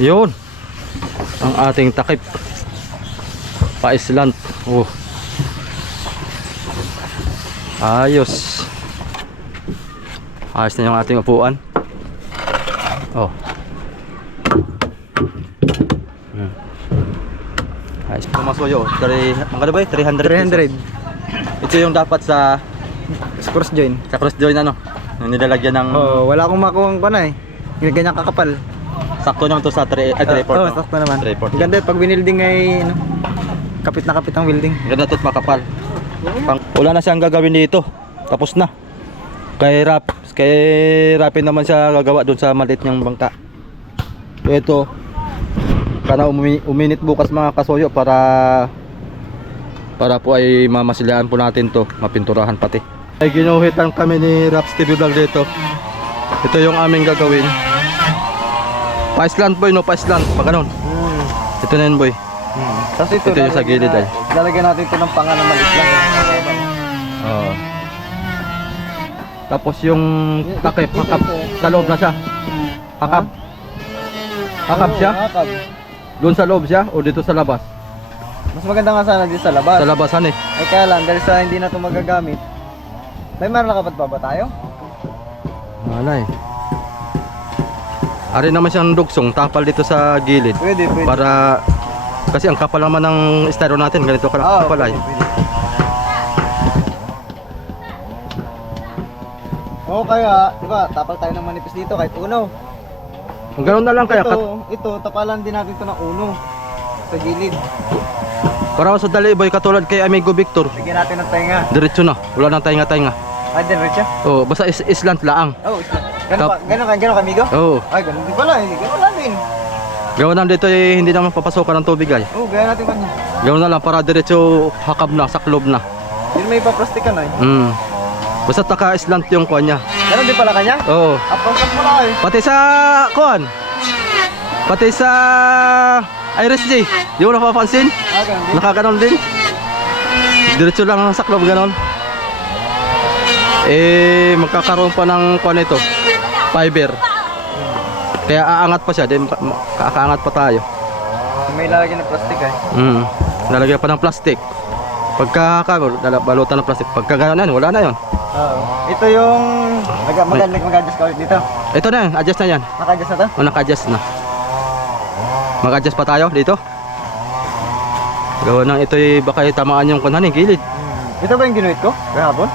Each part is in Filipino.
Yun. Ang ating takip. Pa-island. Oh. Ayos. Ayos na yung ating upuan. Oh. Ayos. Pumasoyo. Magkano ba eh? 300. 300. Ito yung dapat sa Cross join. cross join ano. Yung nilalagyan ng Wala akong makuha pa na eh. Yung ganyan kakapal. sakto naman to sa 3 Oo, sakto naman. 3/4. Ganda pag binilding ay ano, kapit na kapit ang welding. Ganda to't makapal. Wala na siyang gagawin dito. Tapos na. Kay Rapin naman siya gagawa doon sa maliit niyang bangka. Ito. Kana uminit bukas mga kasoyo para po ay mamasilaan po natin to, mapinturahan pati. Ay ginuhitan kami ni Raps TV Vlog dito. Ito yung aming gagawin. Pa-island boy, no, pa-island. Pag ganun. Ito na yun boy. Tapos Ito yung sa gilid ay. Lalagyan natin ito ng panga na maliit lang. Oo. Tapos yung takip, hakap. Sa loob na siya. Hakap. Hakap siya. Hakap. Doon sa loob siya o dito sa labas? Mas maganda nga sana dito sa labas. Sa labasan eh. Ay kaya lang, dahil sa hindi na ito magagamit. May marakapat pa ba tayo? Wala eh. Ari naman siyang dugsong, tapal dito sa gilid. Pwede. Para, kasi ang kapal naman ng styro natin, ganito kapal ay. Oo, kaya, di ba, tapal tayo ng manipis dito kahit uno. Kung ganoon na lang kaya, Ito, tapalan din natin ito ng uno. Sa gilid. para sa dali boy, katulad kay Amigo Victor. Bigyan natin ng tenga. Diretso na, wala nang tainga-tainga. Ah, diretso? Oh, basta islant laang. Oo, Gano'n ka, amigo? Oo. Ay, ganun din pala. Gano'n lang din. Gawin naman dito eh, hindi naman papasokan ng tubig ay. Oo, gaya natin kanya. Gawin na lang para diretso hakab na, saklob na. Yun may ipaplastikan ay. Basta taka-islant yung kuha niya. Gano'n din pala kanya? Oo. Apasok mo na eh. Pati sa kuhan. Pati sa Iris J. Di mo napapansin? Ah, gano'n din. Nakaganon din. Diretso lang ang saklob ganon. Eh magkakaroon pa ng kuhan ito. Fiber. Kaya aangat pa siya, then kakaangat pa tayo. May lalagyan ng plastic ay. Lalagyan pa ng plastic. Pagkakaroon, balutan ng plastic. Pagka gano'n yan, wala na yon. Oo. Ito yung mag-adjust ka ulit dito. Ito na yan, adjust na yan. Naka-adjust na to? O naka-adjust na. Mag-adjust pa tayo dito. Gawa nang ito'y baka tamaan yung kunhan gilid. Ito ba yung ginuhit ko? Kahapon?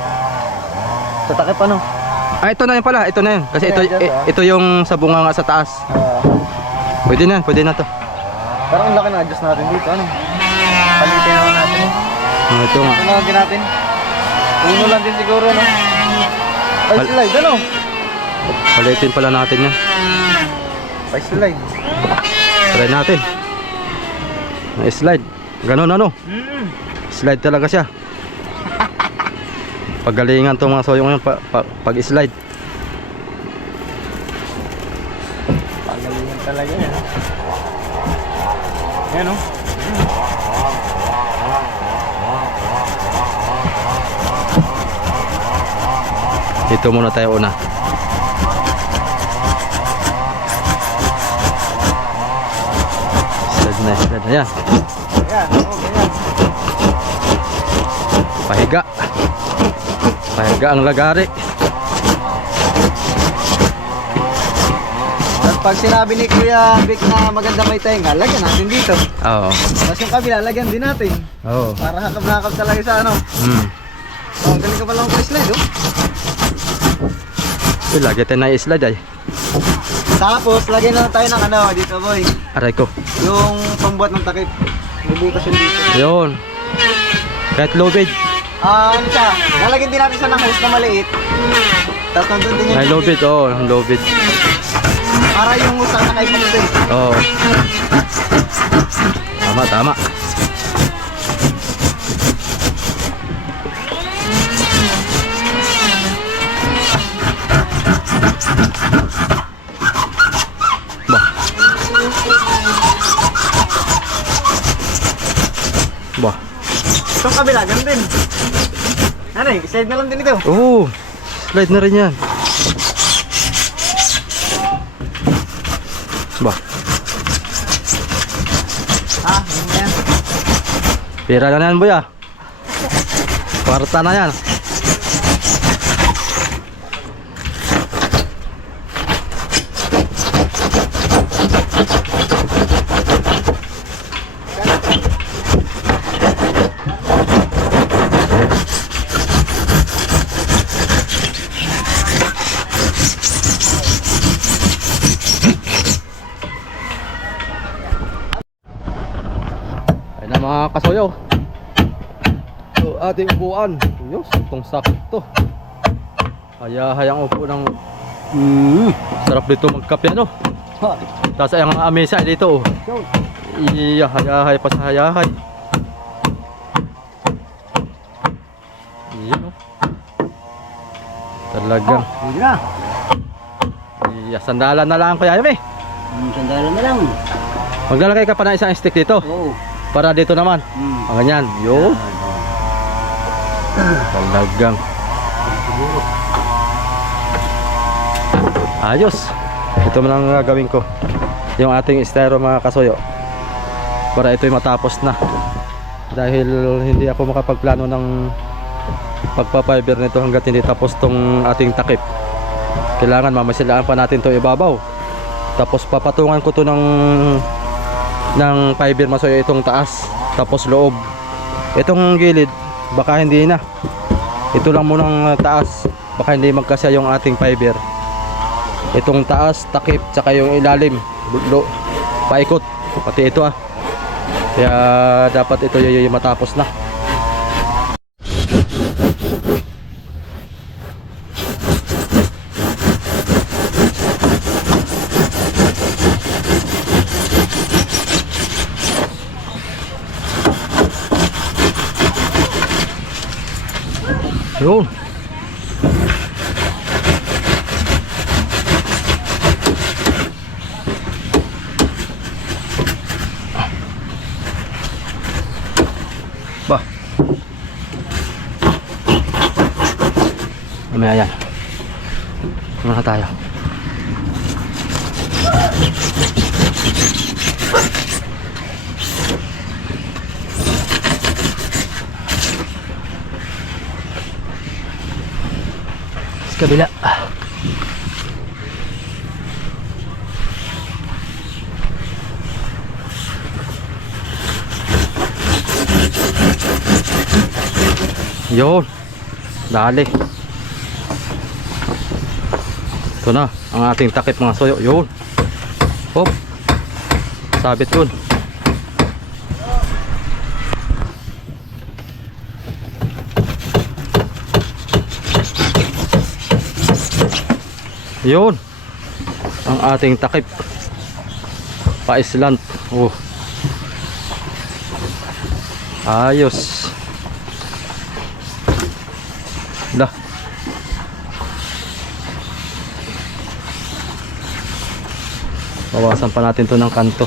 Sa takip ano? Ah, ito na yan pala, ito na yan. Kasi ito, Ayan, dyan, ito yung sa bunga nga sa taas. Pwede na, pwede na to. Parang ang laki ng adjust natin dito. Ano? Palitin naman natin. Ito nga. Ito lang din natin. Uno lang din siguro, no? Ay, slide, ano? Palitin pala natin yan. Ay, slide. Try natin. Na-slide. Ganon ano? Slide talaga siya. Pagalingan to mga soyong yun pag-slide. Pagalingan talaga yan. Yan, oh. Dito muna tayo una. Slide na. Yan. Yan, oh, ganyan. Pahiga. Pahiga ang lagari. At pag sinabi ni Kuya Vic na maganda may tenga, lagyan natin dito. Oo. Tapos yung kabila, lagyan din natin. Oo. Para hakap na hakap talaga sa ano. Oh, ang galing ka pala ng slide, oh. Lagi tayo na i-slide ay. Tapos, lagyan na tayo ng ano, dito boy. Aray ko. Yung pambuhat ng takip. May butas yun dito. Yun. Kahit low bed. Ano siya? Lalagyan din natin siya ng hose na maliit. Tapos nandun din yung May low bed, oo. Low bed. para yung hose na nakaipasin. Oo. Tama. Bah. Itong kabila, ganun din. Ano eh, slide na lang din ito. Oo. Slide na rin yan. Bah. Ha? Ano yan? Pira na yan, boy ah. Kwarta na yan. Ayun na mga kasoyo. So, ating upuan. Yos, itong sakto. Hayahayang upo ng sarap dito magkape, ano? Ha? Tapos ay ang amesa dito. Yo. Iya, hayahay pa sa hayahay. Iyan, oh. Talagang. Hindi na. Iya, sandalan na lang kaya yun eh. Sandalan na lang. Maglalagay ka pa ng isang stick dito. Oo. Para dito naman. Ang ganyan. Yo. Talagang. Ayos. Ito man ang gagawin ko. Yung ating styro mga kasoyo. Para ito'y matapos na. Dahil hindi ako makapagplano ng pagpapiber nito hanggat hindi tapos tong ating takip. Kailangan mamasilaan pa natin to ibabaw. Tapos papatungan ko to ng fiber masoyo itong taas. Tapos loob. Itong gilid baka hindi na. Ito lang munang taas. Baka hindi magkasya yung ating fiber. Itong taas, takip, tsaka yung ilalim paikot. Pati ito ah. Kaya dapat ito yung matapos na. Yun. Bah. Mamaya yan. Muna tayo. Sa kabila. Yun. Dali. Ito na ang ating takip mga soyo. Yun. Hop. Sabit yun. Yun. Ang ating takip. Pa-islant. Oh. Ayos. Dah. Bawasan pa natin to ng kanto.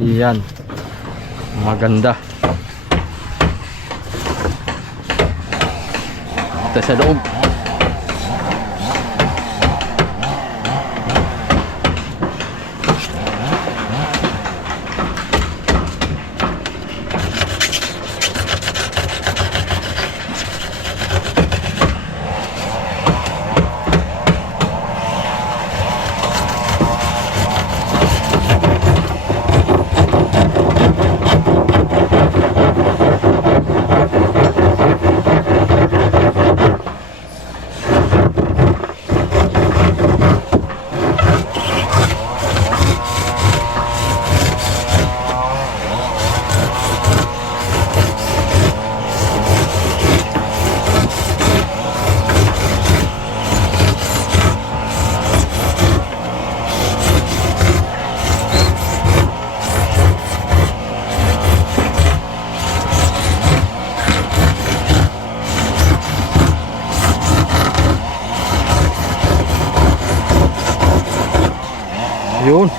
Iyan. Maganda. Ito sa loob. Yun.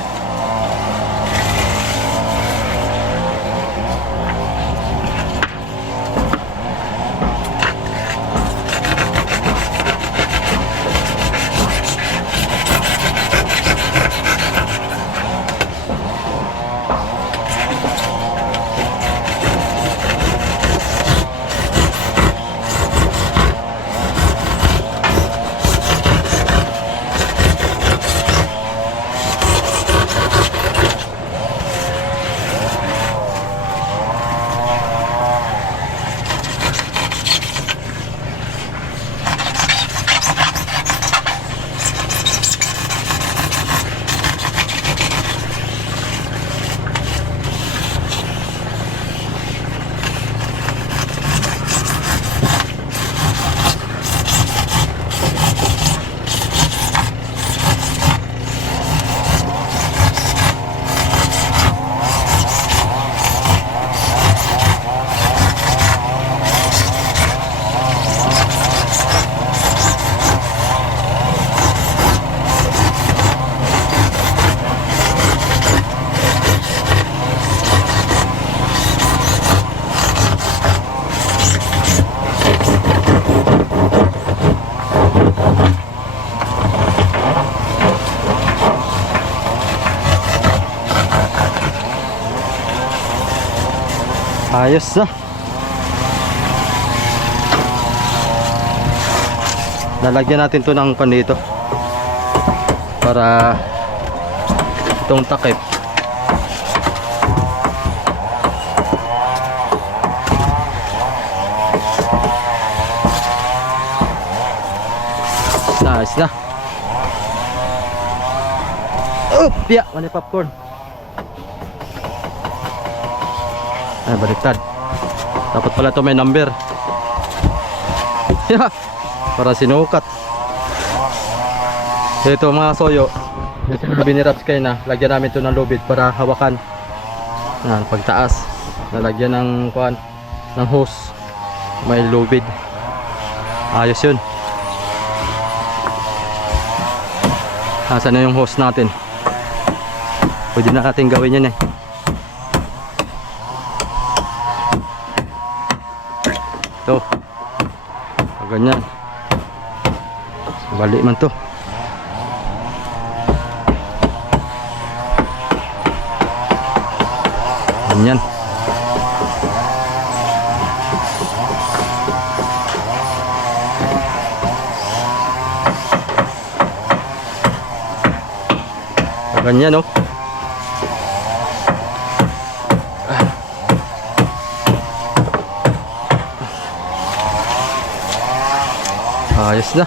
Ayos na. Lalagyan natin to ng panito para itong takip ayos na. Piya, mani popcorn. Ay, baliktad. Dapat pala ito may number. Para sinukat. Ito mga soyo. Ito biniraps kayo na. Lagyan namin ito ng lubid para hawakan. Yan, pagtaas. Nalagyan ng kuan, ng hose. May lubid. Ayos yun. Asan na yung hose natin? Pwede na natin gawin yan eh. Ito. Ganyan. Balik man to. Ganyan. Ganyan, oh. Ayos na.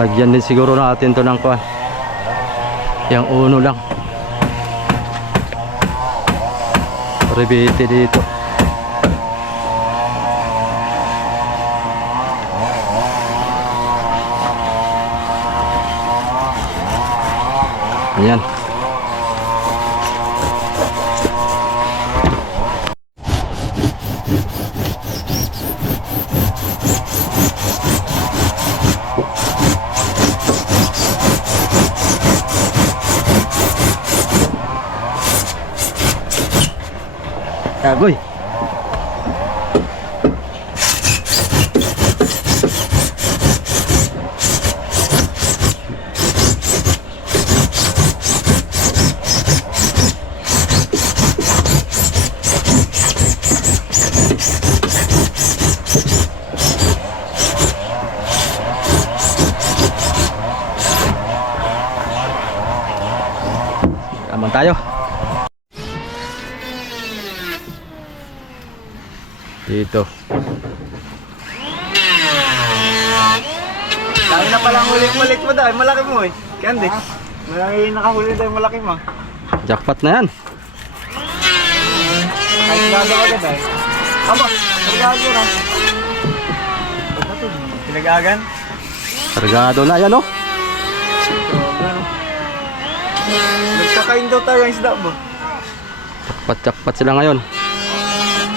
Lagyan din siguro natin to ng kuan. Yang uno lang. Rebete dito. Ayan. Agoy. Aman tayo. Dito. Dami na palang huli yung maliit mo dahil malaki mo eh. Kandi. Malaki nakahuli dahil malaki mo. Jackpot na yan. Kahit gado agad eh. Aba, pinagago na. Pinagagan? Kargado na yan, oh. Nagpakain daw tayo ang isda mo. Jackpot sila ngayon.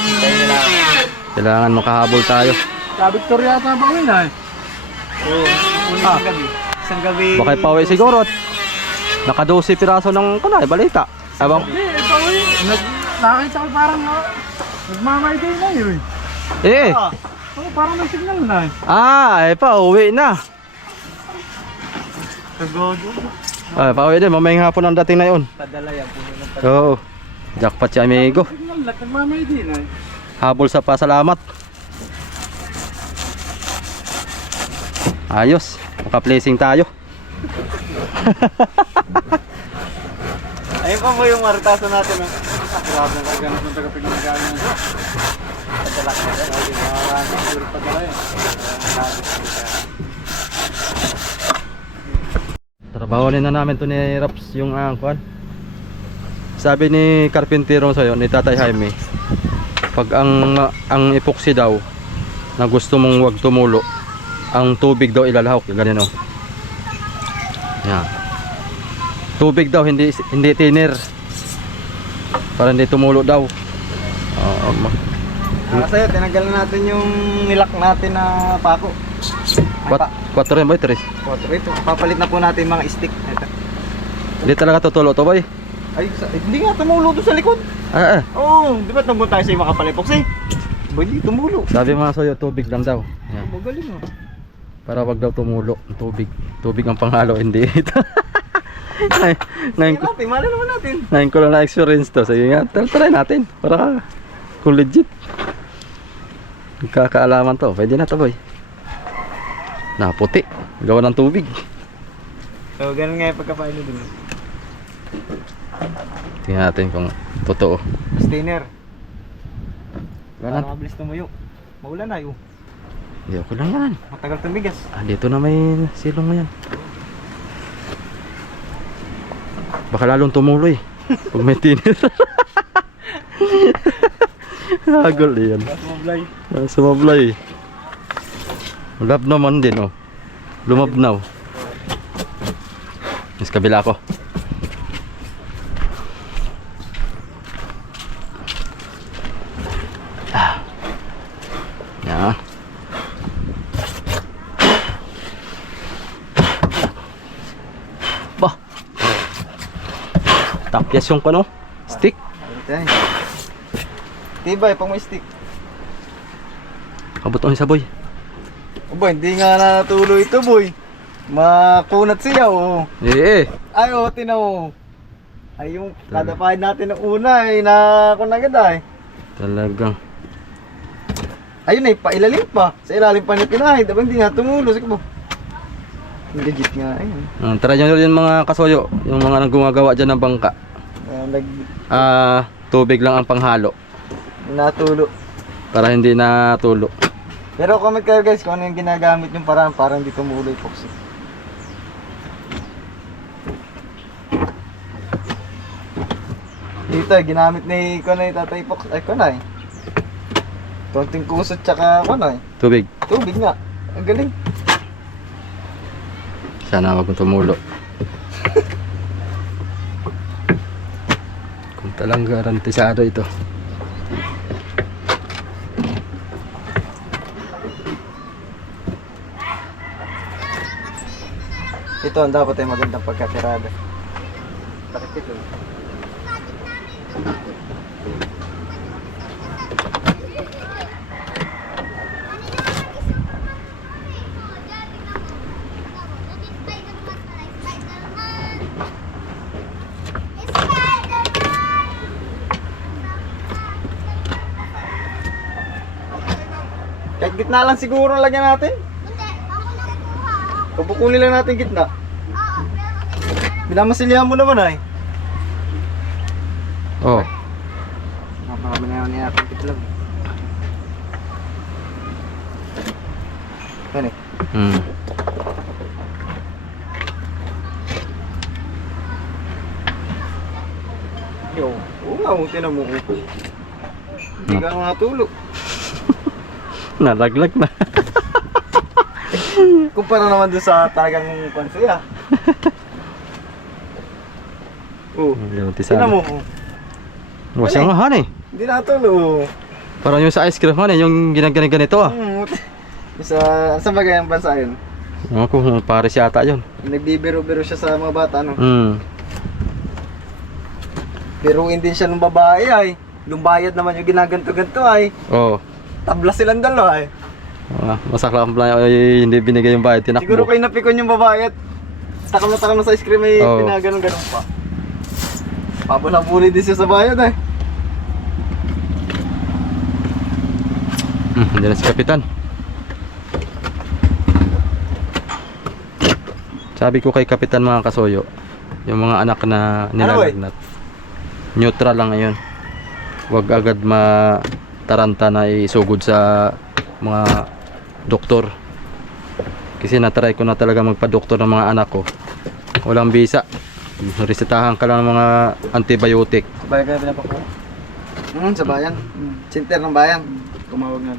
Tayo nila. Kailangan makahabol tayo. Sa Victoria yata ba yun ay? Oo. Isang gabi. Isang gabi. Baka pauwi siguro at naka 12 piraso ng kunay, balita. Abang, Hindi, ito eh. Nakita ko parang nagmamayday na yun. eh, Ah, Oo, parang may signal na pauwi na. kagogo. Pauwi din, mamayang hapon ang dating na yun. Padala yan. Puno ng padala. Oo, jackpot si amigo. Signal na, nagmamayday na eh. Habol sa pasalamat. Ayos, maka-placing tayo. Ayun pa po yung maritaso natin. Oh. Grabe na talaga ng taga-pinagaling na siya. Padala ka na. Ay, maraming siguro padala yun. Trabaho na namin to ni Raps yung angkwan. Sabi ni Carpintero sa'yo, ni Tatay Jaime, pag ang epoxy daw na gusto mong wag tumulo, ang tubig daw ilalahok, ganyan oh. Yan. Tubig daw, hindi thinner. Para hindi tumulo daw. Sa'yo, tinanggalan natin yung nilak natin na pako. Ay, 4 rin ba? 3. Ito, papalit na po natin mga stick. Ito. Hindi talaga tutulo to boy. Hindi nga tumulo doon sa likod. Oo, di ba tungkol tayo sa yung makapalipok eh? Ba hindi tumulo. Sabi mga sa'yo, tubig lang daw. Yan. Magaling oh. Para wag daw tumulo ang tubig. Tubig ang panghalo, hindi ito. Ngayon ko, Natin, mali naman natin. ngayon ko lang na-experience to. Sige nga, try natin. Para kung legit. Kakaalaman to. Pwede na to boy. Naputi. Gawa ng tubig. So, ganun nga yung pagkapain nyo dun. Tingnan natin kung totoo. Stainer. Para Ganun. mabilis tumuyo. Maulan na yun. Hindi ako lang yan. Matagal tumigas. Dito na may silong mo yan. Baka lalong tumuloy. Pag may tinir. Hagol yan. Mablay. Sumablay. Lab naman din oh. Lumabnaw. Mas kabila ko. Yan. Bah. Tapyas yung kano? Stick. Ito Tibay, pang may stick. Kabot ang isa boy. O boy, hindi nga natuloy ito boy. Makunat siya oh. Eh. Ay oh, tinaw mo. Ay yung kadapahin natin ng una ay nakon agad ay. Talagang. Ayun ay pailalim pa. Sa ilalim pa niya pinahid. Diba hindi nga tumulo. Sige po. Legit nga ayun. Try nyo rin mga kasoyo. Yung mga gumagawa dyan ng bangka. Tubig lang ang panghalo. Natulo. Para hindi natulo. Pero comment kayo guys kung ano yung ginagamit yung paraan para hindi tumulo yung epoxy. Dito ginamit ni Konay Tatay Epoxy. Ay Konay. Konting kusot tsaka Konay. Tubig. Tubig nga. Ang galing. Sana wag mong tumulo. Kung talang garantisado ito. Ito ang dapat ay magandang pagkatirada. Bakit ito? Kahit gitna lang siguro lagyan natin. Pupukunin lang natin gitna. Binamasilyahan mo naman ay. Oh. Napakarami na yun natin kitlag. Yan eh. Yo, oo nga, tinan mo. Hindi ka matulog. Nalaglag na. Kumpara naman doon sa talagang pansiya. Oo. Tinan mo. Wasang nga han eh. Hindi natulog. Parang yung sa ice cream man, yung ganito ah. Sa bagay ang bansa yun. Ako, pares yata yun. Nagbibiro-biro siya sa mga bata, no? Hmm. Biruin din siya ng babae ay. Lumbayad naman yung ginaganto-ganto ay. Oo. Tabla silang dalawa ay. Masakla ang plan, hindi binigay yung bayad, tinakbo. Siguro kayo napikon yung babae at takam na sa ice cream ay Oo. pinaganon-ganon pa. Pabula-buli din siya sa bayad ay. Hindi na si Kapitan. Sabi ko kay Kapitan mga kasoyo, yung mga anak na nilalagnat, neutral lang ngayon. Huwag agad mataranta na isugod sa mga doktor. Kasi natry ko na talaga magpa-doktor ng mga anak ko. Walang bisa. Resetahan ka lang ng mga antibiotic. Sa bayan ka pinapako? Sa bayan. Sinter ng bayan. Tumawag na.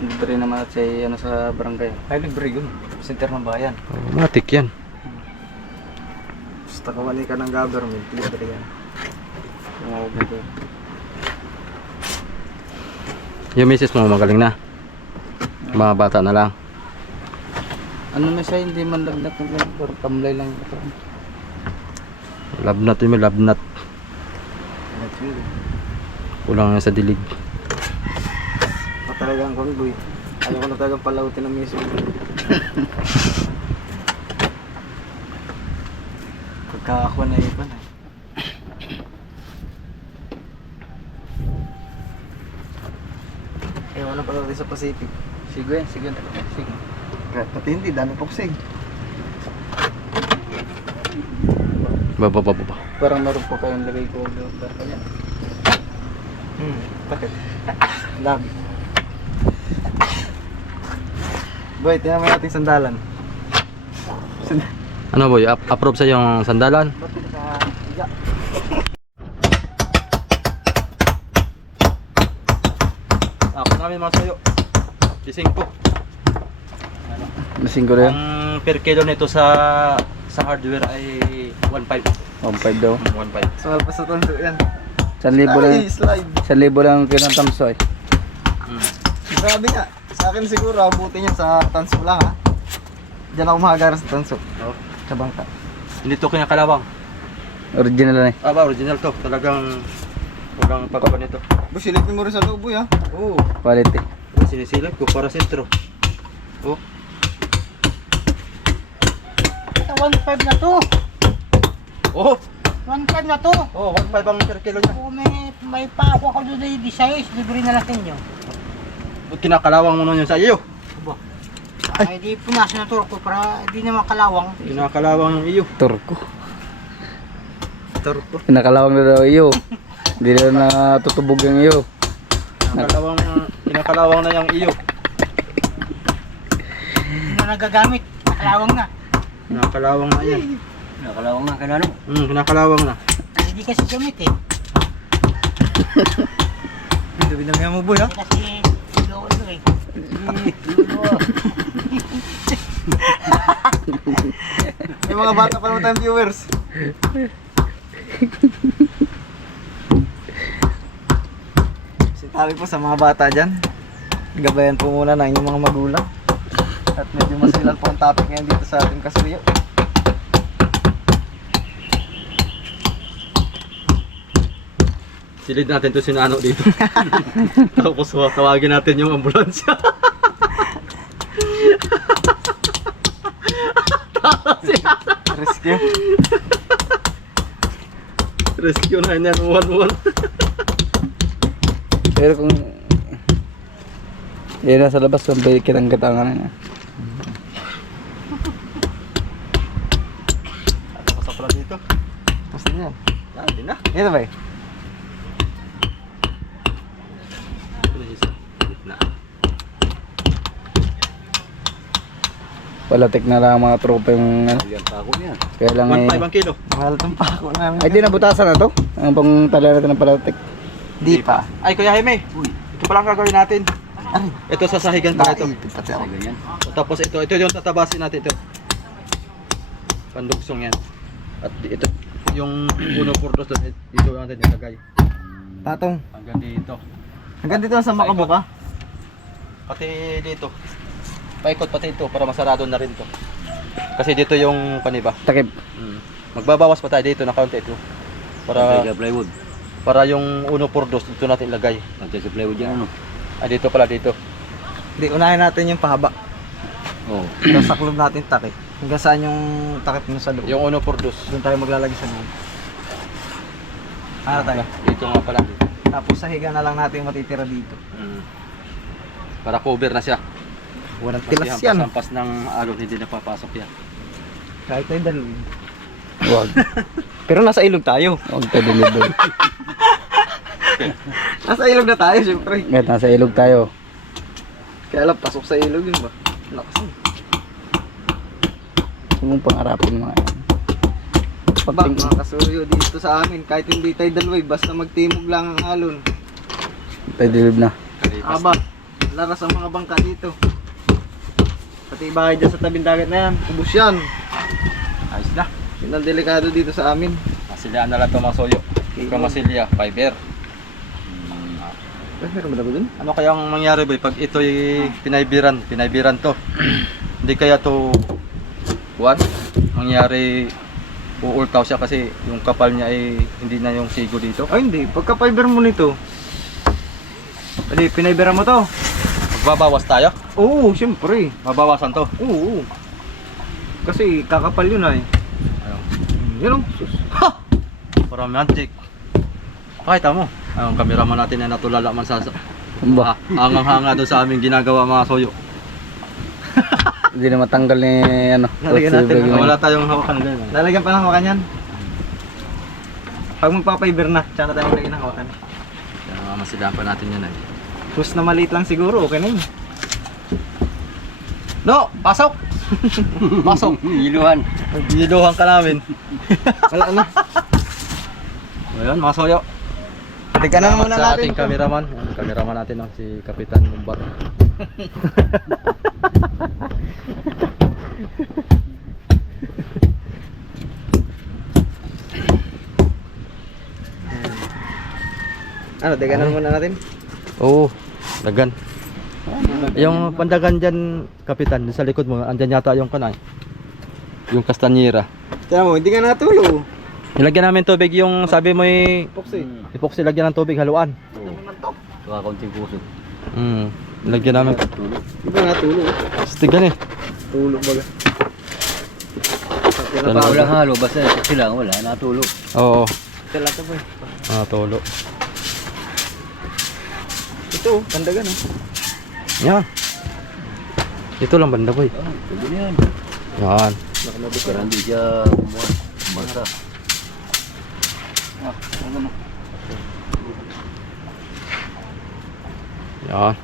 Libre naman at sa barangay. Ay, libre yun. Sinter ng bayan. Matik yan. Basta kawali ka ng government, libre yan. Tumawag na doon. Yung misis mo magaling na. Mga bata na lang. Ano na siya, hindi man lagnat ng lang, pero tamlay lang ito. Labnat yun, may labnat. Kulang na sa dilig. Talagang konggoy. Ayaw ko na talagang palautin ng miso. Pagka-ako na ipan eh. Ewan na palautin sa Pacific. Sige. Pati hindi, dami poksig. Baba. Parang meron po kayong lagay ko doon kanya. Bakit? Love. Boy, tingnan mo natin sandalan. Ano boy, approve sa yung sandalan? Ako namin mga sayo. Gising po. Lasing ko rin. Ang per kilo nito sa hardware ay 1.5. 1.5 daw. 1.5. Sumal pa sa tonso yan. 1,000 lang. Ay, slide. 1,000 lang kinatamso eh. Grabe nga. Sa akin siguro, abutin yan sa tanso lang ha. Diyan ako mahagara sa tanso. Oh. Sa bangka. Hindi to kinakalawang. Original na eh. Original to. Talagang walang pagkaban nito. Boy, silipin mo rin sa loob ha. Oo. Quality. Sinisilip ko para sentro. Oh. Ito 1.5 na to. Oh, 1.5 na to. oh, 1.5 ang per kilo niya. Kung may paako ako doon na yung desires, libre na lang sa inyo. Kinakalawang mo nun yun sa iyo. Ay, di punasan na turko para di naman kalawang. Kinakalawang ng iyo. Turko. Turko. Pinakalawang na daw iyo. Hindi na natutubog yung iyo. Kinakalawang na yung iyo. Hindi na nagagamit. Kalawang na. Kinakalawang na yan. Pinakalawang na kanano? Kinakalawang na. Hindi kasi gamit eh. Binamihan mo boy ha. Kasi ilo eh. May mga bata pa naman tayong viewers. Sitabi po sa mga bata dyan. Gabayan po muna ng inyong mga magulang. At medyo masilal po ang topic ngayon dito sa ating kasuyo. Silid natin to sinano dito. Tapos tawagin natin yung ambulansya. Rescue. Rescue 911. Pero kung yan nasa labas, sabay kitang katangan na. Pasok pala dito. Basta yan. Hindi na. Ito ba eh? Palatik na lang mga tropa yung ano. Kaya lang 1.5 eh. ang kilo. Mahal itong pako namin. Ay di nabutasan na to? Ang pang tala natin ng palatik. Di pa. Ay Kuya Jaime. Ito pala ang gagawin natin. Ito sasahigan pa ito. Pati ako ganyan. Tapos ito yung tatabasin natin ito. Pandugsong yan. At ito yung puno purdos doon dito natin ilagay. Patong. Hanggang dito. Hanggang dito sa Makabo ka? Pati dito. Paikot pati ito para masarado na rin to. Kasi dito yung kaniba. Takip. Magbabawas pa tayo dito na kaunti ito. Para plywood. para yung 1 por 2 dito natin ilagay. Nandiyan sa plywood yan ano? Dito pala dito. Hindi, unahin natin yung pahaba. Oo. Tapos sa club natin takip. Hanggang saan yung takip mo sa loob? Yung 1 por 2. Doon tayo maglalagay sa loob. Ano tayo? Dito nga pala. Tapos sa higa na lang natin yung matitira dito. Para cover na siya. Walang Kasi tilas yan. hampas ng alon hindi napapasok yan. Kahit tayo dalawin. Huwag. Pero nasa ilog tayo. Huwag tayo deliver. Nasa ilog na tayo, syempre. Kahit nasa ilog tayo. Kaya lang, pasok sa ilog yun ba? Lakas yun. Huwag mong pangarapin mga yan. Ba, mga kasuyo dito sa amin, kahit hindi tayo dalaway, basta magtimog lang ang alon. Tayo deliver na. Aba, laras ang mga bangka dito. Pati bahay dyan sa tabing dagat na yan, ubos yan. Ayos na. Yun ang delikado dito sa amin. Masilyaan na lang ito mga soyo. Kung masilya, fiber. Meron ba na ba dun? Ano kayang mangyari boy pag ito'y pinaybiran to? Hindi kaya to buwan? Mangyari uultaw siya kasi yung kapal niya ay hindi na yung sigo dito. Ay hindi, pagka fiber mo nito, pwede pinaibera mo to. Magbabawas tayo? Oo, syempre. Mabawasan to. Oo. Kasi kakapal yun ay. Ayun. Yun o. Sus. Para magic. Pakita mo. Ang cameraman natin na natulala man sa Ba? hangang-hanga doon sa aming ginagawa mga soyo. Hindi na matanggal ni ano. Lalagyan natin Rosie ng- Vlog. Wala tayong hawakan ganyan. Lalagyan pa ng hawakan yan. Pag magpa-fiber na, tsaka na tayo maglagay ng hawakan. Kaya masilahan pa natin yan ay. Sus na maliit lang siguro, okay na yun. No! Pasok! Pasok! Iluhan. Giluhan ka namin. Wala na. Ayun mga soyo. Tika na Salamat muna sa natin. ating cameraman. Ang cameraman natin si Kapitan Mumbar. Ano, tika na muna natin. Oo, dagan. Yung pandagan dyan, Kapitan, dun sa likod mo, andyan yata yung kanay. Yung kastanyera. Tiyan mo, hindi ka natulo. Nilagyan namin tubig yung sabi mo Epoxy. epoxy, lagyan ng tubig, haluan. Saka konting puso. Nilagyan namin. Hindi ka natulo. Stigan eh. Tulo baga. Talaga. Walang halo, basta sila wala, natulog. Oo, Tala to boy. tolo. Ito, pandagan oh. Yan. Ito lang banda boy. Pwede na yan. Yan. Pero hindi siya kumuha. Kumata. Yan.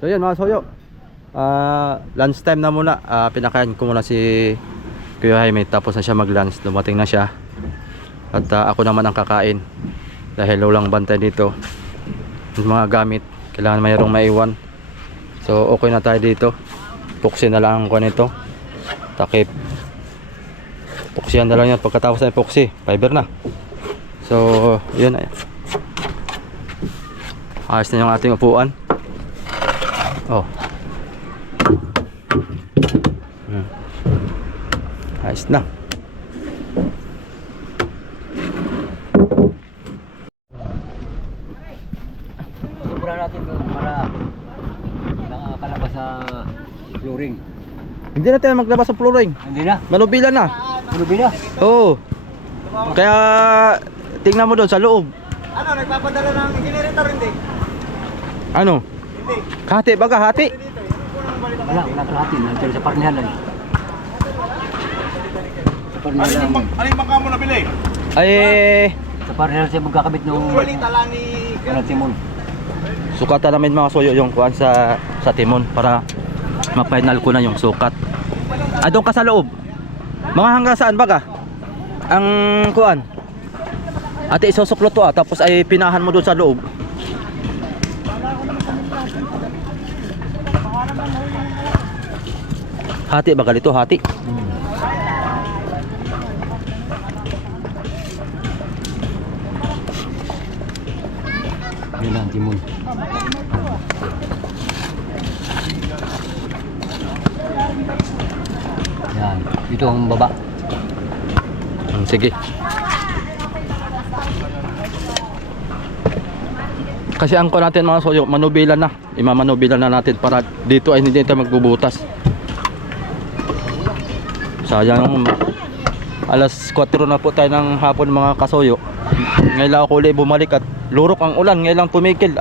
So yan mga soyo. Lunch time na muna. Pinakain ko muna si Kuya Jaime tapos na siya mag-lunch. Dumating na siya. At ako naman ang kakain. Dahil walang bantay dito. Yung mga gamit kailangan mayroong maiwan. So okay na tayo dito. Epoxy na lang ko nito. Takip. Epoxyan na lang yan. Pagkatapos na epoxy, fiber na. So yun ay. Ayos na yung ating upuan. Oh. Ayos na. Sobra natin para nakakalabas sa flooring. Hindi na tayo maglabas sa flooring. Hindi na. Manubila na. Ano bila? Oo. Kaya tingnan mo doon sa loob. Ano, nagpapadala ng generator hindi? Ano? Hindi. Hati baga, hati. Wala, wala kalahati. Nandiyan sa parnihan lang. Sa parnihan lang. Ano yung bangka mo nabili? Ay, Sa parnihan siya magkakabit nung Balita lang ni walang timon. sukatan namin mga soyo yung kuan sa timon para ma-final ko na yung sukat. Doon ka sa loob. Mga hanggang saan baga? Ang kuan. Ate isusuklot to tapos ay pinahan mo doon sa loob. Hati ba galito? Hati. Yun ang timon. Yan. Ito ang baba. Sige. Kasi ang ko natin mga soyo, manubilan na. Imamanubilan na natin para dito ay hindi tayo magbubutas. Sayang, alas 4 na po tayo ng hapon mga kasoyo. Ngayon lang ako ulit bumalik at lurok ang ulan. Ngayon lang tumikil.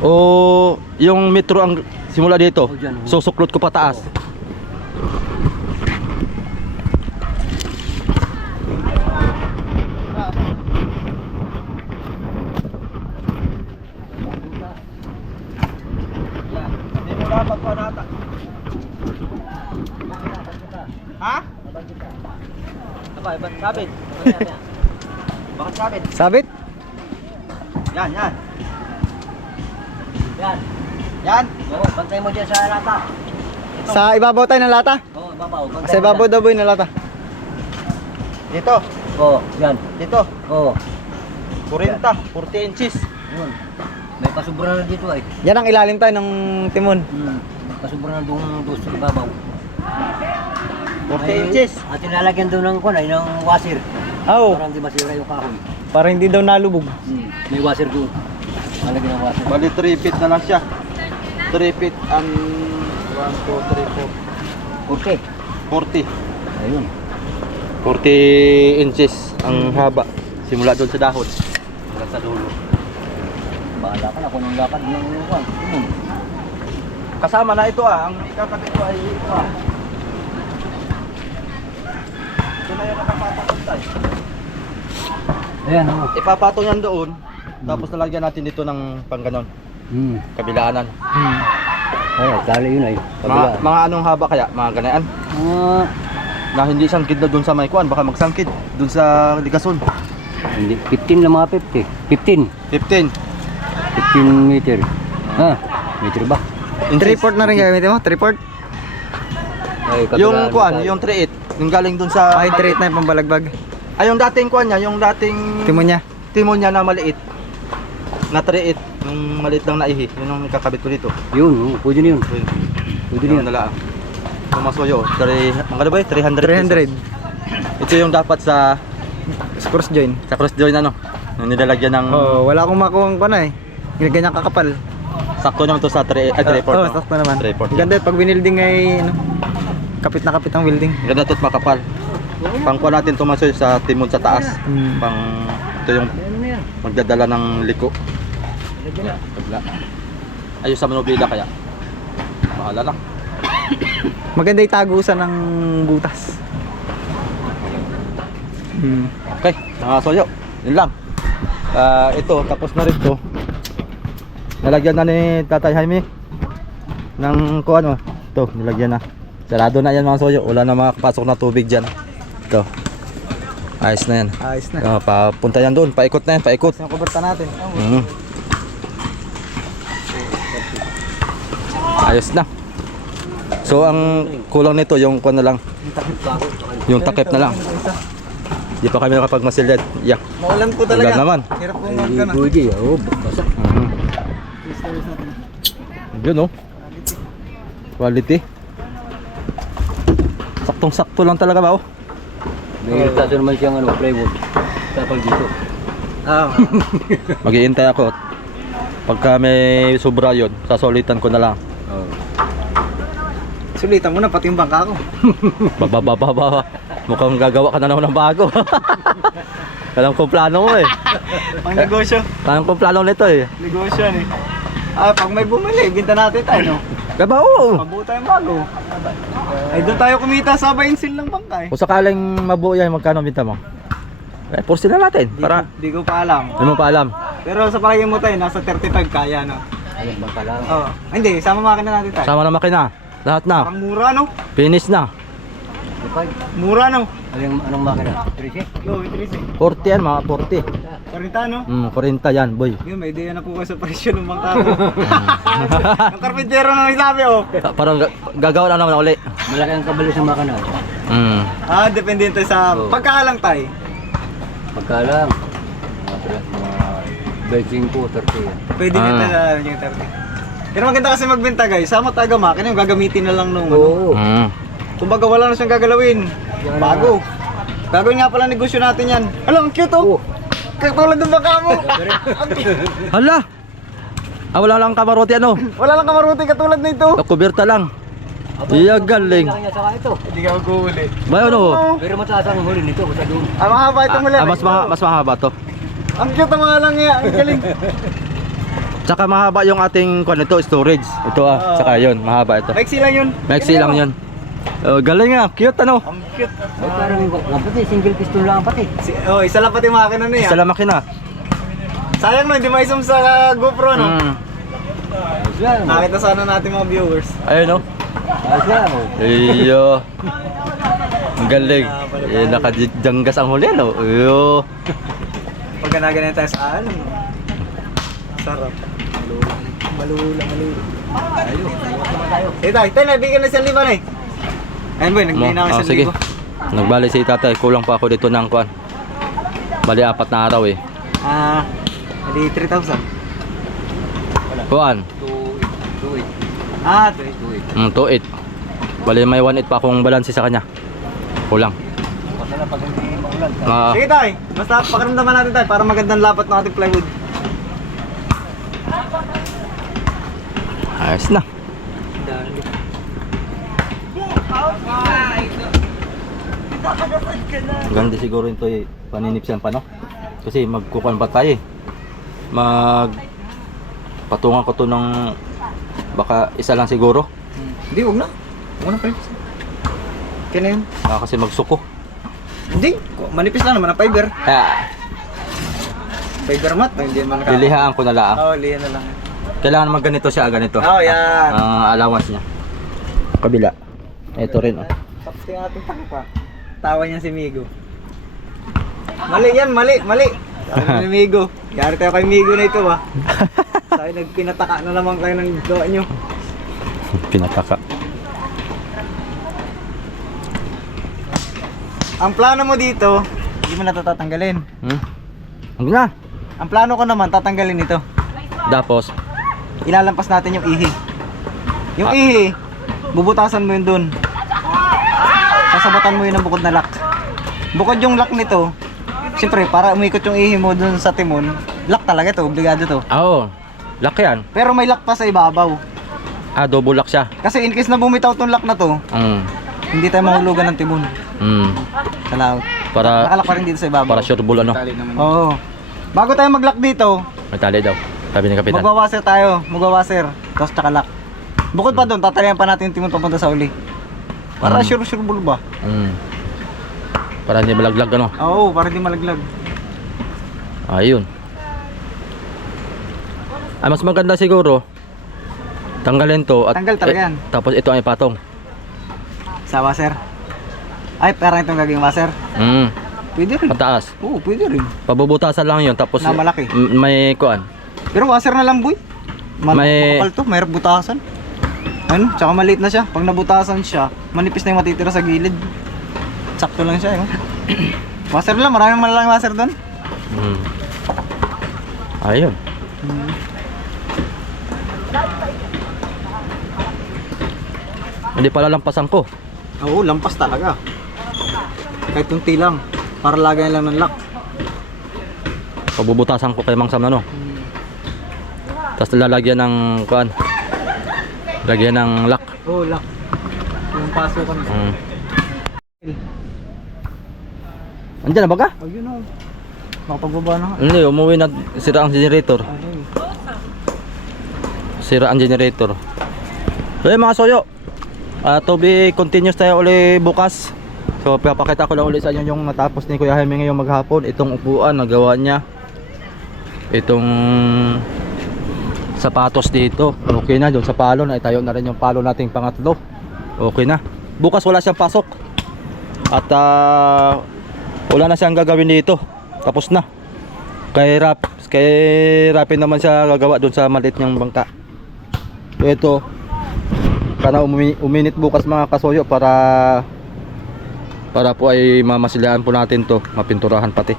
O yung metro ang simula dito. Susuklot ko pataas. Ha? Sabit. Bakit sabit? Sabit? Yan. Yan. Oo, bantay mo dyan sa lata. Sa ibabaw tayo ng lata? Oo, babaw. Sa ibabaw daw boy ng lata. Dito. Oo, yan. Dito. Oo. 40 inches. Yun. May pasubra na dito ay. Yan ang ilalim tayo ng timon. May pasubra na doon sa ibabaw. 40 inches. At nilalagyan doon ng kuwan ay ng washer. Oo, Para hindi masira yung kahoy. para hindi daw nalubog. May washer doon. Nalagyan ng washer. Bali 3 feet na lang siya. 3 feet and 1, 2, 3, 40. 4. 40. Ayun. 40 inches ang haba. Simula doon sa dahon hanggang sa dulo. Bahala ka na kung anong lakad ng kuwan. Kasama na ito ang ikakabit ko ay ito Ito na yung nakapatong tayo. Ayan, oo. Ipapatong yan doon. Tapos nalagyan natin dito ng pangganon. Kabilaanan. Ay, tali yun ay. Mga anong haba kaya? Mga ganayan? Na hindi sangkid na doon sa may kuan, baka magsangkid doon sa ligason. Hindi, 15 lang mga 50. 15 15 meter. Ha? Meter ba? inches. 3-port na rin gagamitin mo? 3-port? Ay, Yung kabilaan kuan, tayo. yung 3-8, yung galing doon sa Ay, 3-8 na yung pambalagbag. Ay, yung dating kuan niya, yung dating Timon niya. timon niya na maliit. Na 3-8, yung maliit lang na ihi, yun ang ikakabit ko dito. Yun, pwede na yun. Pwede yun nala. Pumasoyo, ang kada ba yun? 300 300. Ito yung dapat sa Cross join. cross joint ano. Yung nilalagyan ng Wala akong makuha ko na eh. Ganyan kakapal. sakto naman to sa 3-port. Oo, sakto naman. 3-port. Ganda pag binilding ay kapit na kapit ang welding. Ganda to't makapal. Pangkuha natin tumasoy sa timon sa taas. Pang ito yung magdadala ng liko. Ayos sa manubila kaya. Bahala lang. Maganda yung tagusan ng butas. Okay, mga soyo. Yun lang. Ito, tapos na rin to. Nalagyan na ni Tatay Jaime ng kuan oh. Ito, nilagyan na. Sarado na yan mga soyo. Wala na makapasok na tubig dyan. Ito. Ayos na yan. Ayos na. Papunta yan doon. Paikot na yan, paikot. Yung kuberta natin. Ayos na. So ang kulang nito yung kuan na lang. Yung takip na lang. Di pa kami nakapagmasilid. Yeah. Maulan po talaga. Ulan naman. Hirap po magkana. Pwede, oo. Basta. Yun oh. Quality. Saktong-sakto lang talaga ba oh. May irritasyon naman siyang plywood. Tapal dito. Mag-iintay ako. Pagka may sobra yun, sasolitan ko na lang. Sulitan mo na pati yung bangka ko. Bababa. Mukhang gagawa ka na naman ng bago. Alam kong plano mo eh. Pang negosyo. Alam kong plano nito eh. Negosyo yan eh. Pag may bumili, binta natin tayo, no? Gaba oo. Mabuo tayong bago. Ay, doon tayo kumita sa bainsil ng bangka eh. Kung sakaling mabuo yan, magkano binta mo? Porsin na natin. Para Di ko pa alam. hindi mo pa alam. Pero sa palagay mo tayo, nasa 35 kaya, no? Ayun, bangka lang. Oo. Hindi, sama makina natin tayo. Sama na makina. Lahat na. Parang mura, no? Finish na. Mura, no? Anong makina? 3C? Yo, itrisi. 40 yan, mga 40. 40, no? 40 yan, boy. Yun, may idea na po kayo sa presyo ng bangka ko. Ang karpintero na may sabi, oh. Parang gagawa na naman uli. Malaki ang kabalis ng makina. Depende tayo sa pagkaalang tayo. Pagka lang. 25, 30 yan. Pwede Ah. nito na yung 30. Pero maganda kasi magbenta guys. Sama taga makina yung gagamitin na lang nung ano. Oo. Kumbaga wala na siyang gagalawin. Bago. Gagawin nga pala negosyo natin yan. Alam, ang cute oh. Katulad ng baka mo. Hala! Wala lang kamarote ano. Wala lang kamaruti katulad na ito. Kuberta lang. Iya galing. Kanya saka ito. Hindi ka magkuhuli. Ba ano? Pero mataas ang huli nito sa doon. Ang mahaba ito mula. Mas mahaba to. Ang cute ang mga lang yan. Ang galing. Tsaka mahaba yung ating kuan ito, storage. Ito tsaka yun, mahaba ito. Maiksi lang yun. Maxi lang yun. Oh, galing nga, cute ano. Ang cute. Ay, parang pati, single piston lang pati. Isa lang pati makina na yan. Sa makina. Sayang no, hindi maisum sa GoPro no. Ayos lang. Nakita sana natin mga viewers. Ayun no. Ayos lang. Iyo. Ang galing. Nakadjanggas ang huli no. Iyo. Pag ganaganyan tayo sa ano. Sarap. Malula. Eh tayo, nabigyan na 1,000 na eh. Ayun boy, nagbigay na ako 1,000. Sige. Nagbali si tatay, kulang pa ako dito ng kuan. Bali 4 na araw eh. Hindi 3,000. Kuan. 2,800. 2.8. Bali may 1.8 pa akong balanse sa kanya. Kulang. Sige tayo, basta pakiramdaman natin tayo para magandang lapat ng ating plywood. Ayos na. Ganda siguro ito eh, paninipsiyan pa no? Kasi magkukuhan pa tayo eh. Patungan ko to ng baka isa lang siguro. Hindi, huwag na. Huwag na pala. Kaya na yun. Kasi magsuko. Hindi, manipis lang naman ang fiber. Kaya Fiber mat, hindi man lilihaan ko na lang. Oo, lihan na lang. Kailangan naman ganito siya, ganito. Oo, yan. Allowance niya. Kabila. Ito rin oh. Tapos yung ating tangka. Tawa niya si Migo. Mali yan, mali. Tawa ni Migo. Yari tayo kay Migo na ito ah. Sabi nagpinataka na naman kayo ng gawa nyo. Pinataka. Ang plano mo dito, hindi mo na ito tatanggalin. Ang na. Ang plano ko naman, tatanggalin ito. Tapos, Ilalampas natin yung ihi. Yung ihi, bubutasan mo yun dun. Sasabatan mo yun ng bukod na lock. Bukod yung lock nito, siyempre para umikot yung ihi mo dun sa timon, lock talaga to, obligado to. oo. Laki yan. Pero may lock pa sa ibabaw. Double lock siya. Kasi in case na bumitaw tong lock na to, hindi tayo mahulugan ng timon. Sa laot. Para Nakalock pa rin dito sa ibabaw. sure bull ano. Oo. Bago tayo mag-lock dito, May tali daw. Sabi ni kapitan. magwawaser tayo. Magwawaser. Tapos tsaka lock. Bukod pa doon, tatalian pa natin yung timon papunta sa uli. Para sure bull ba? Para hindi malaglag ano. Oo, para di malaglag. Ayun. Mas maganda siguro tanggalin to at Tanggal talaga yan. tapos ito ay patong. Sa washer. Ay, parang itong gagawing washer. Pwede rin. Pataas. Oo, pwede rin. Pabubutasan lang 'yon tapos Na malaki. may kuan. Pero washer na lang, boy. May- Makapal to, mayroong butasan. Ano? Tsaka maliit na siya. Pag nabutasan siya, manipis na yung matitira sa gilid. Sakto lang siya, eh. Washer lang, maraming malalang washer doon. Ayun. Hindi pala lampasan ko. Oo, lampas talaga. Kahit tunti lang. Para lagay lang ng lock. Pabubutasan ko kay Mang Sam na no. Tapos lalagyan ng kuan. Lagyan ng lock. Oo, lock. Yung paso kami. Andiyan na ba ka? Ayun o. Makapagbaba na nga. Hindi, umuwi na sira ang generator. Ayun. Sira ang generator. Okay mga soyo. To be continuous tayo uli bukas. So papakita ko lang ulit sa inyo yung natapos ni Kuya Jaime ngayong maghapon. Itong upuan nagawa niya. Itong sapatos dito. Okay na doon sa palo na itayo na rin yung palo nating pangatlo. Okay na. Bukas wala siyang pasok. At wala na siyang gagawin dito. Tapos na. Kay Rapin naman siya gagawa doon sa maliit niyang bangka. So ito sana uminit bukas mga kasoyo para po ay mamasilahan po natin to, mapinturahan pati.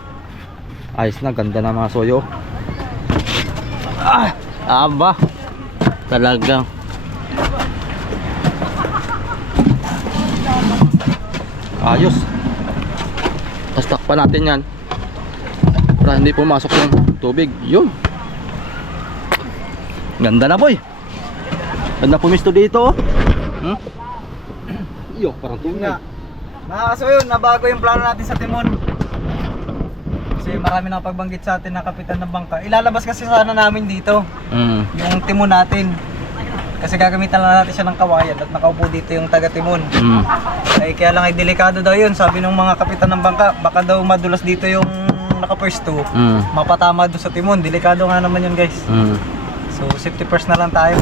Ayos na, ganda na mga soyo. Aba. Talagang. Ayos. Tapos takpan natin yan para hindi pumasok yung tubig. Yun. Ganda na, boy. Ganda pumisto dito. Hmm? Iyo, parang Yun tubig. nga. Mga kasuyo, nabago yung plano natin sa timon. Kasi marami nang pagbanggit sa atin na kapitan ng bangka. Ilalabas kasi sana namin dito yung timon natin. Kasi gagamitan lang natin siya ng kawayan at nakaupo dito yung taga-timon. Ay kaya lang ay delikado daw yun. Sabi ng mga kapitan ng bangka, baka daw madulas dito yung naka-first 2. Mapatama doon sa timon. Delikado nga naman yun, guys. So safety first na lang tayo.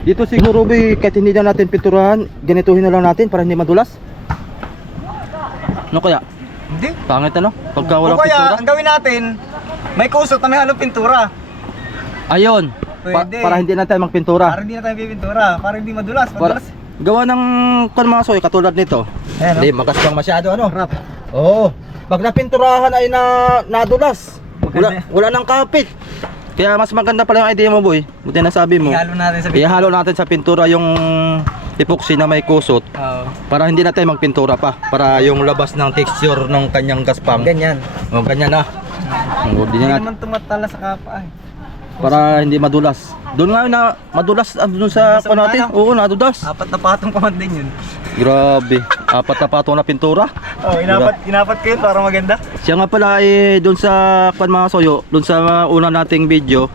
Dito siguro, boy, kahit hindi na natin pinturahan, ganituhin na lang natin para hindi madulas. Ano kaya? Hindi. Pangit ano? Pagka walang O kaya, pintura? ang gawin natin, may kusot na may halong pintura. Ayun. Pwede. Para hindi na tayo magpintura. Para hindi na tayo pipintura. Para hindi madulas. Para, Madulas. gawa ng mga soy katulad nito. Ayan, Hindi, magasgang masyado ano. Rap. Oo. Pag napinturahan ay nadulas. Maganda. Wala nang kapit. Kaya mas maganda pala yung idea mo, boy. Buti na sabi mo. Ihalo natin sa Ihalo natin sa pintura yung epoxy na may kusot Oo. para hindi na tayo magpintura pa. Para yung labas ng texture ng kanyang gaspang. Ganyan. O ganyan na. O, di Hindi na naman tumatala sa kapa ay. para hindi madulas. Doon nga na madulas doon sa Sa una, natin. no? Oo, nadulas. 4 na patong pa man din yun. Grabe. 4 na patong na pintura. Oh, inapat ko yun para maganda. Siya nga pala doon sa mga soyo, doon sa una nating video,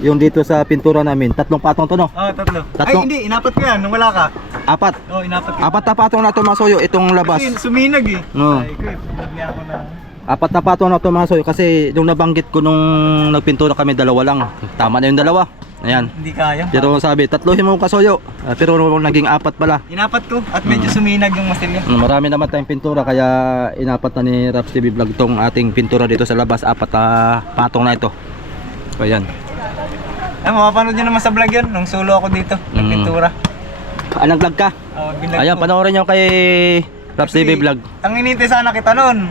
yung dito sa pintura namin, 3 patong to no? Oh, 3. Ay Tatlo? hindi, inapat ko yan nung wala ka. 4. Oh, inapat ko. 4 na patong na to mga soyo, itong labas. Kasi suminag eh. Oo. Ay, good. Hindi ako na. 4 na patong na to mga soyo kasi nung nabanggit ko nung nagpintura kami 2 lang. Tama na yung 2. Ayan. Hindi kaya. Pero sabi, 3 mo kasoyo. Pero naging 4 pala. Inapat ko at medyo suminag yung mastilya. Marami naman tayong pintura kaya inapat na ni Raps TV Vlog tong ating pintura dito sa labas. 4 na patong na ito. So ayan. Ay, mapapanood nyo naman sa vlog yun nung solo ako dito. Pintura. Anong vlog ka? Oh, binag Ayan, ko. panoorin nyo kay Raps TV Vlog. Ang inintay sana kita nun.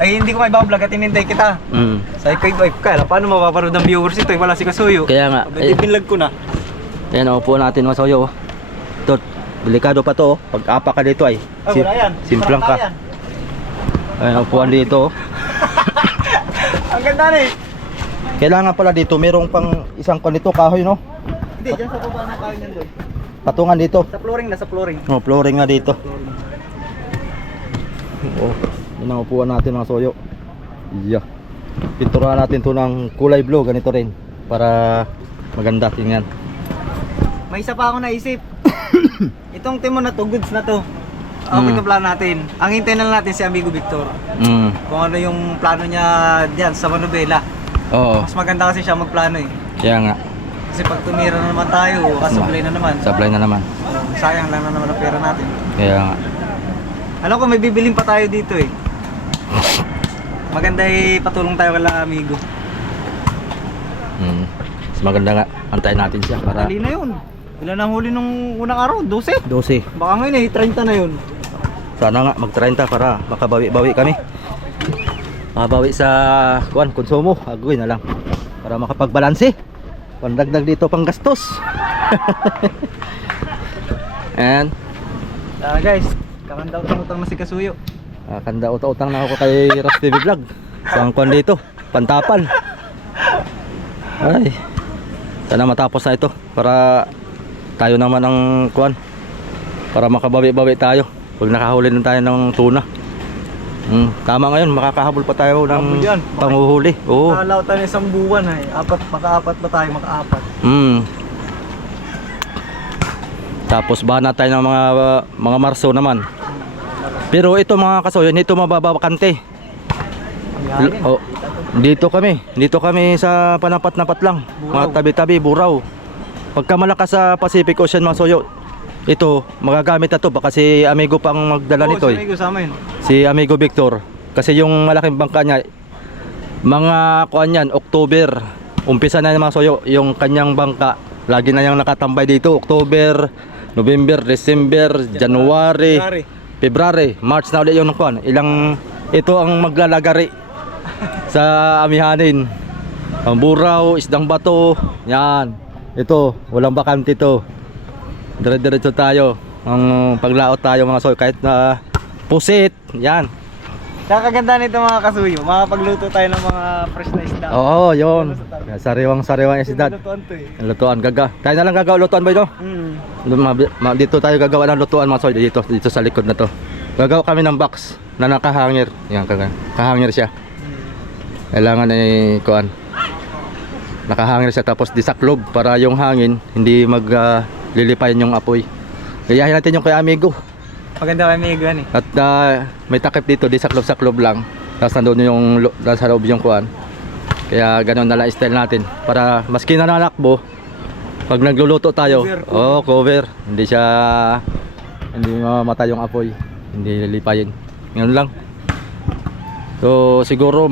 Ay hindi ko may vlog at inintay kita. Sabi ko, wife ka, paano mapapanood ng viewers ito? Wala si Kasuyo. Kaya nga. Pwede binlag ko na. Ayan, upo natin mga soyo. Ito, delikado pa to. Pag apa ka dito ay. Oh, wala yan. Simplang ka. Parang yan. Ayan, upuan dito. Ang ganda na eh. Kailangan pala dito, merong pang isang kanito kahoy no. Hindi, dyan sa baba ng kain yan doon. Patungan dito. Sa flooring na, sa flooring. Oh, flooring nga dito. Oo. Yun ang upuan natin mga soyo. Yeah. Pinturahan natin to ng kulay blue, ganito rin. Para maganda tingnan. May isa pa ako naisip. Itong timon na to, goods na to. Okay yung plano natin. Ang hintay na lang natin si Amigo Victor. Kung ano yung plano niya diyan sa Manubela. Oo. Mas maganda kasi siya magplano eh. Kaya nga. Kasi pag tumira na naman tayo, kasublay na naman. Supply na naman. Sayang lang na naman ang pera natin. Kaya nga. Alam ko may bibiling pa tayo dito eh. Maganda eh, patulong tayo kala Amigo. Mas maganda nga. Antayin natin siya para Dali na yun. Ilan ang huli nung unang araw? 12? 12. Baka ngayon eh, 30 na yun. Sana nga mag-30 para makabawi-bawi kami. Makabawi sa konsumo. Agoy na lang. Para makapagbalanse. Pandagdag dito pang gastos. And Guys, kakanda utang na si Kasuyo. kanda utang na ako kay Raps TV Vlog. Sa kuan dito, Pantapal. Ay. Sana matapos na ito para tayo naman ang kuan. Para makabawi-bawi tayo. Pag nakahuli na tayo ng tuna. Tama ngayon, makakahabol pa tayo ng Habol yan. panghuhuli. Oo. Nakalaw tayo isang buwan eh. Maka-apat ba tayo? Maka-apat. Tapos bana tayo ng mga Marso naman. Pero ito mga kasoyo, ito mababakante. Oh, dito kami sa panapat-napat lang. Mga tabi-tabi, buraw. Pagka malakas sa Pacific Ocean mga soyo, ito magagamit na to baka si Amigo pang magdala nito Si Amigo sa amin. Si Amigo Victor. Kasi yung malaking bangka niya, mga kuan yan, October. Umpisa na mga soyo, yung kanyang bangka. Lagi na yung nakatambay dito, October, November, December, January, February, March na ulit yung kuan. Ito ang maglalagari sa amihanin. Pamburaw, isdang bato. Yan. Ito, walang bakante to. Dire-diretso tayo. Ang paglaot tayo mga soy, kahit na pusit. Yan. Kakaganda nito mga kasuyo. Makapagluto tayo ng mga fresh na isda. Oo, yun. Sariwang isda. Lutuan to eh. Lutuan, gaga. Tayo na lang gagawa lutuan ba ito? Dito tayo gagawa ng lutuan mga soy. Dito sa likod na to. Gagawa kami ng box na nakahangir. Yan, kahangir siya. Kailangan ay kuan. Nakahangir siya tapos disaklob para yung hangin hindi maglilipayan yung apoy. Gayahin natin yung kay Amigo. Maganda kami yan eh. At may takip dito, disaklob-saklob lang. Tapos nandun yung nasa loob yung kuan. Kaya ganun na lang style natin. Para maski nananakbo, pag nagluluto tayo, cover. Hindi mamatay yung apoy. Hindi lilipayin. Ganun lang. So siguro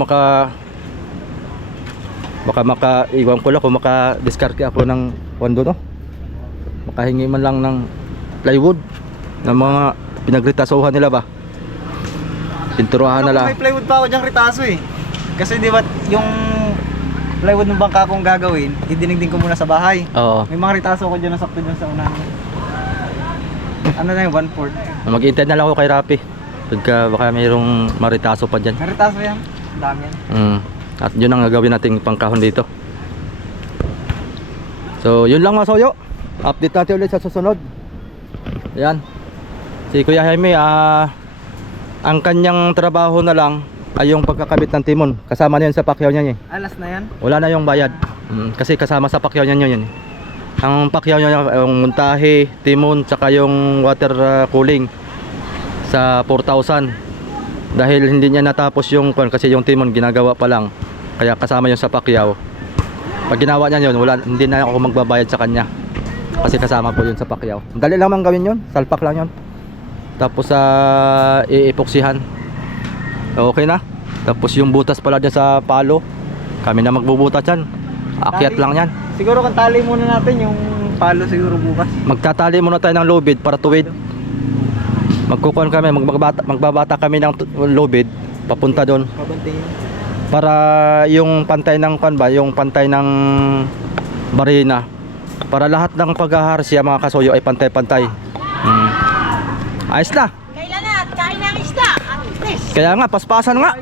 iwan ko lang kung maka-discard ako ng wando, no? Makahingi man lang ng plywood ng mga pinagritasuhan nila ba? Pinturuhan na lang. May plywood pa ako diyang ritaso eh. Kasi di ba yung plywood ng bangka kong gagawin, idinigding ko muna sa bahay. Oo. May mga ritaso ko dyan na sakto dyan sa unahan. Ano na yung 1/4? Mag-intend na lang ako kay Rapi. Pagka baka mayroong maritaso pa dyan. May ritaso yan. Ang dami yan. At yun ang gagawin nating pangkahon dito. So yun lang mga soyo. Update natin ulit sa susunod. Ayan. Si Kuya Jaime, ang kanyang trabaho na lang ay yung pagkakabit ng timon. Kasama na yun sa pakyaw niya eh. Alas na yan. Wala na yung bayad. Kasi kasama sa pakyaw niya yun eh. Ang pakyaw niya yung muntahe, timon, tsaka yung water cooling sa 4,000. Dahil hindi niya natapos yung kasi yung timon ginagawa pa lang. Kaya kasama yun sa pakyaw. Pag ginawa niya yun, hindi na ako magbabayad sa kanya. Kasi kasama po yun sa pakyaw. Dali lang mang gawin yun, salpak lang yun. Tapos iipoksihan. Okay na. Tapos yung butas pala dyan sa palo, kami na magbubutas yan. Akyat lang yan. Siguro kung tali muna natin yung palo siguro bukas. Magtatali muna tayo ng lubid para tuwid. Magkukuhan kami, magbabata kami ng lubid papunta doon. Mabantingin. Para yung pantay ng yung pantay ng barina. Para lahat ng paghaharsya mga kasuyo ay pantay-pantay. Ayos na. Kailan na? Kain ng isda. At least. Kaya nga, paspasan nga.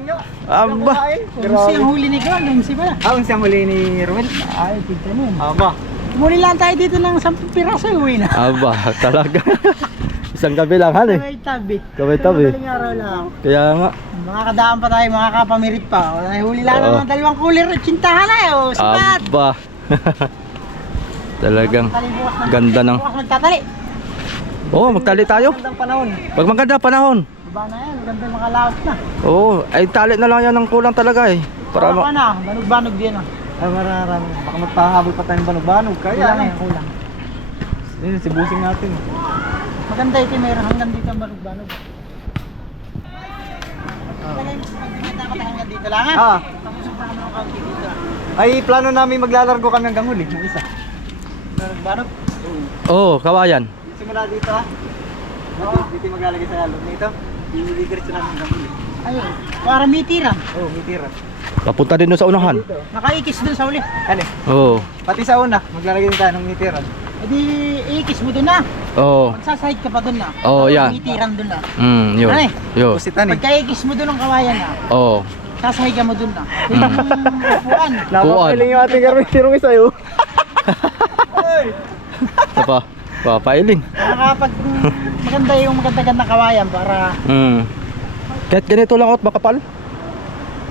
Aba. Unsi ang huli ni Gwan. Unsi ba? Ang siyang huli ni Romel. Ay, tignan mo. Aba. Muli lang tayo dito ng 10 piraso. Uwi na. Aba, talaga. Isang gabi lang han eh. May tabi. Tabi-tabi. Maling araw lang. Kaya nga. Makakadaan pa tayo, makakapamirit pa. Ay, huli lang Oo. ng 2 kulir. Tsintahan na eh. Sipat. Aba. Talagang ganda ng. Bukas magtatali. Oo, magtali tayo. Magandang panahon. Pag maganda panahon. Diba na yan? Maganda mga laot na. Oo, ay tali na lang yan ng kulang talaga eh. Para Para pa na. Banog-banog din ah. Ay mararami. Baka magpahabol pa tayo ng banog-banog. Kaya Kulang ano. eh, kulang. Yun, sibusing natin. Maganda ito, mayroon hanggang dito ang banog-banog. Hanggang dito lang ah. Tapos yung paano ang kaunti dito. Ay plano namin maglalargo kami hanggang huli. Yung isa. Banog-banog. Oo, kawayan. Simula dito ah. Dito maglalagay sa loob nito. Didiretso namin hanggang huli. Ayun. Para may tira. Oo, may tira. Papunta din doon sa unahan. Nakaikis dun sa uli. Ano? Oo. Pati sa una, maglalagay din tayo ng may tira. E di, iikis mo dun na. Oo. Magsasahid ka pa dun na. Oo, yan. May tiran dun na. Yun. Ay. Yun. Pusitan eh. Pagka ikis mo dun ang kawayan na, Oo. sasahid ka mo dun na. Yung upuan. Napapiling yung ating karong sa'yo. Ito pa. Papailing. Nakakapag maganda yung maganda-gandang kawayan para Kahit ganito lang out makapal.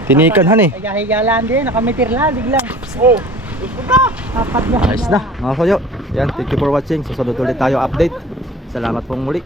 Tinikan han eh. higa-higalaan din, nakamitir lang, biglang. Oh! Apat na. Ayos na mga kayo. Yan, thank you for watching. Susunod ulit tayo update. Salamat pong muli.